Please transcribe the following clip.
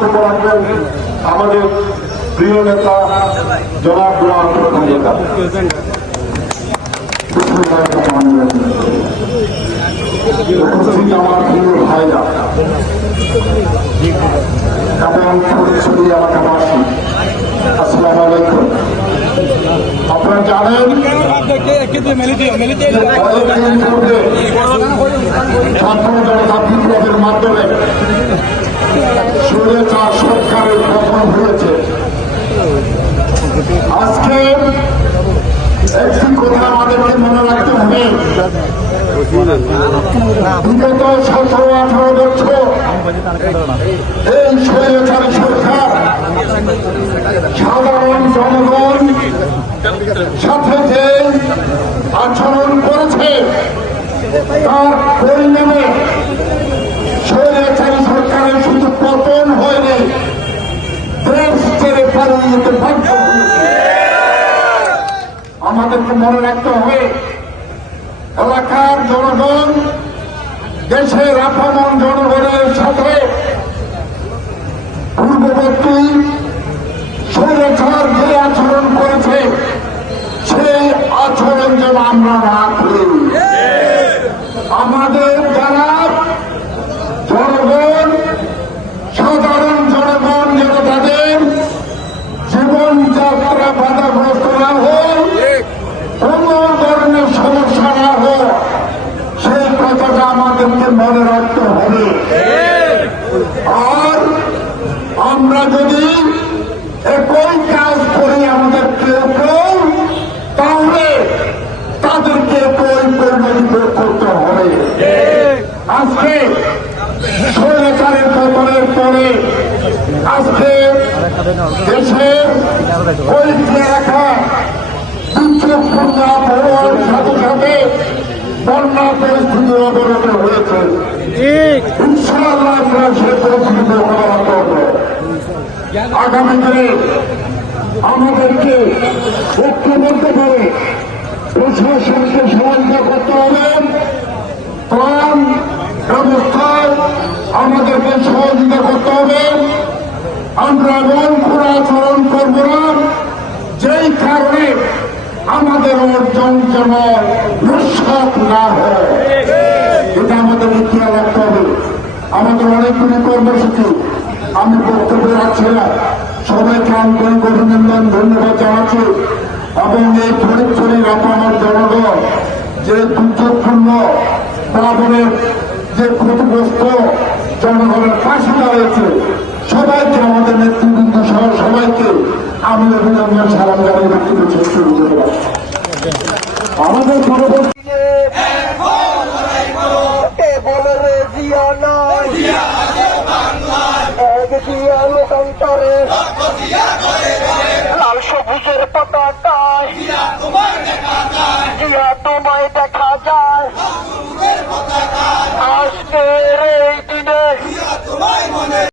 বক্তব্য রাখবেন আমাদের প্রিয় নেতা জনাব গোলাম প্রধান নেতা। উপস্থিত আমার প্রিয় ভাইরা এবং ফরিদপুর এলাকাবাসী, আসসালামু আলাইকুম। আপনারা জানেন ছাত্র জনতা বিপ্লবের মাধ্যমে স্বৈরাচার সরকারের পতন হয়েছে। আজকে একটি কথা আমাদেরকে মনে রাখতে হবে, বিগত 17-18 বছর এই স্বৈরাচারী সরকার সাধারণ জনগণ সাথে যে আচরণ করেছে তার পরিণামে স্বৈরাচারী সরকারের শুধু পতন হয়নি, দেশ ছেড়ে পালিয়ে যেতে বাধ্য হয়েছে। আমাদেরকে মনে রাখতে হবে, এলাকার জনগণ দেশের আপামর জনগণের সাথে পূর্ববর্তী স্বৈরাচার যে আচরণ করেছে সেই আচরণ যেন আমরা না করি। আমাদের যারা জনগণ, সাধারণ জনগণ যেন তাদের জীবনযাত্রা বাধাগ্রস্ত না হয়, কোন ধরনের সমস্যা না হয়, সেই কথাটা আমাদেরকে মনে রাখতে হবে। আর আমরা যদি একই কাজ করি আমাদের কেউ কেউ, তাহলে তাদেরকে একই পরিণতি করতে হবে। আজকে স্বৈরাচারের পতনের পরে আজকে দেশের কয়েকটি এলাকা দুর্যোগপূর্ণ আবহাওয়ার সাথে সাথে বন্যা পরিস্থিতি অবনত হয়েছে। ইনশাআল্লাহ আমরা সে পরিস্থিতি মোকাবেলা করব। আগামী দিনে আমাদেরকে ঐক্যবদ্ধ করে প্রশাসনকে সহায়তা করতে হবে, ত্রাণ ব্যবস্থায় আমাদেরকে সহযোগিতা করতে হবে। আমরা এমন কোন আচরণ করব না যেই কারণে আমাদের অর্জন যেন নস্যাৎ না হয়, এটা আমাদের খেয়াল রাখতে হবে। আমাদের অনেকগুলি কর্মসূচি, আমি বক্তব্য রাখছি না, সবাইকে আন্তরিক অভিনন্দন ধন্যবাদ জানাচ্ছি। এবং এই ফরিদপুরের আপামর জনগণ যে দুর্যোগপূর্ণ প্লাবনের যে ক্ষতিগ্রস্ত জনগণের পাশে দাঁড়িয়েছে, সবাইকে আমাদের নেতৃবৃন্দ সহ সবাইকে আমি অভিনন্দন সালাম জানিয়ে ব্যক্তিগত শেষ শুরু করব। আমাদের পরবর্তী লাল সবুজের পতাকায় তোমায় দেখা